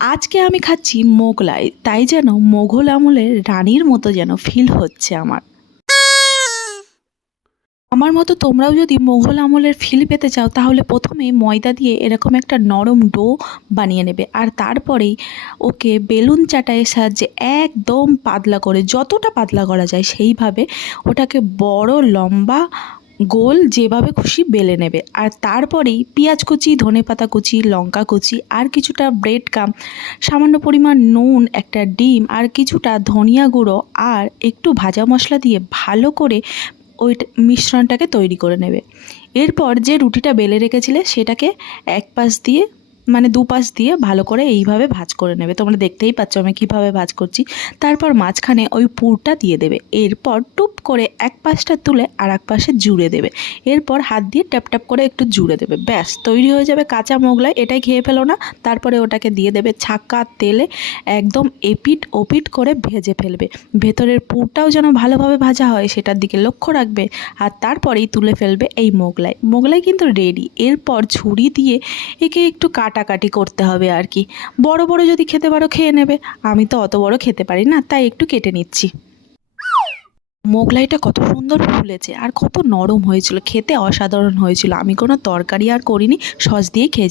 আজকে আমি খাচ্ছি মোগলাই, তাই যেন মোঘল আমলের রানীর মতো যেন ফিল হচ্ছে আমার। আমার মতো তোমরাও যদি মোঘল আমলের ফিল পেতে চাও, তাহলে প্রথমেই ময়দা দিয়ে এরকম একটা নরম ডো বানিয়ে নেবে, আর তারপরেই ওকে বেলুন চাটাইয়ের সাহায্যে একদম পাতলা করে, যতটা পাতলা করা যায় সেইভাবে ওটাকে বড়, লম্বা গোল যেভাবে খুশি বেলে নেবে। আর তারপরেই পেঁয়াজ কুচি, ধনে পাতা কুচি, লঙ্কা কুচি, আর কিছুটা ব্রেড কাম সামান্য পরিমাণ নুন, একটা ডিম, আর কিছুটা ধনিয়া গুঁড়ো, আর একটু ভাজা মশলা দিয়ে ভালো করে ওই মিশ্রণটাকে তৈরি করে নেবে। এরপর যে রুটিটা বেলে রেখেছিলে সেটাকে এক পাশ দিয়ে মানে দু পাশ দিয়ে ভালো করে এইভাবে ভাজ করে নেবে। তোমরা দেখতেই পাচ্ছ আমি কীভাবে ভাজ করছি। তারপর মাঝখানে ওই পুরটা দিয়ে দেবে। এরপর টুপ করে এক পাশটা তুলে আর এক পাশে জুড়ে দেবে। এরপর হাত দিয়ে ট্যাপ ট্যাপ করে একটু জুড়ে দেবে। ব্যাস, তৈরি হয়ে যাবে কাঁচা মোগলাই। এটাই খেয়ে ফেলো না। তারপরে ওটাকে দিয়ে দেবে ছাক্কা তেলে একদম এপিট ওপিট করে ভেজে ফেলবে। ভেতরের পুরটাও যেন ভালোভাবে ভাজা হয়, সেটার দিকে লক্ষ্য রাখবে। আর তারপরেই তুলে ফেলবে এই মোগলাই। মোগলাই কিন্তু রেডি এরপর ছুরি দিয়ে একে একটু কাটাকাটি করতে হবে আর কি। বড় বড় যদি খেতে পারো খেয়ে নেবে। আমি তো অত বড় খেতে পারি না, তাই একটু কেটে নিচ্ছি। মোগলাইটা কত সুন্দর ফুলেছে আর কত নরম হয়েছিল, খেতে অসাধারণ হয়েছিল। আমি কোনো তরকারি আর করিনি, সস দিয়ে খেয়েছি।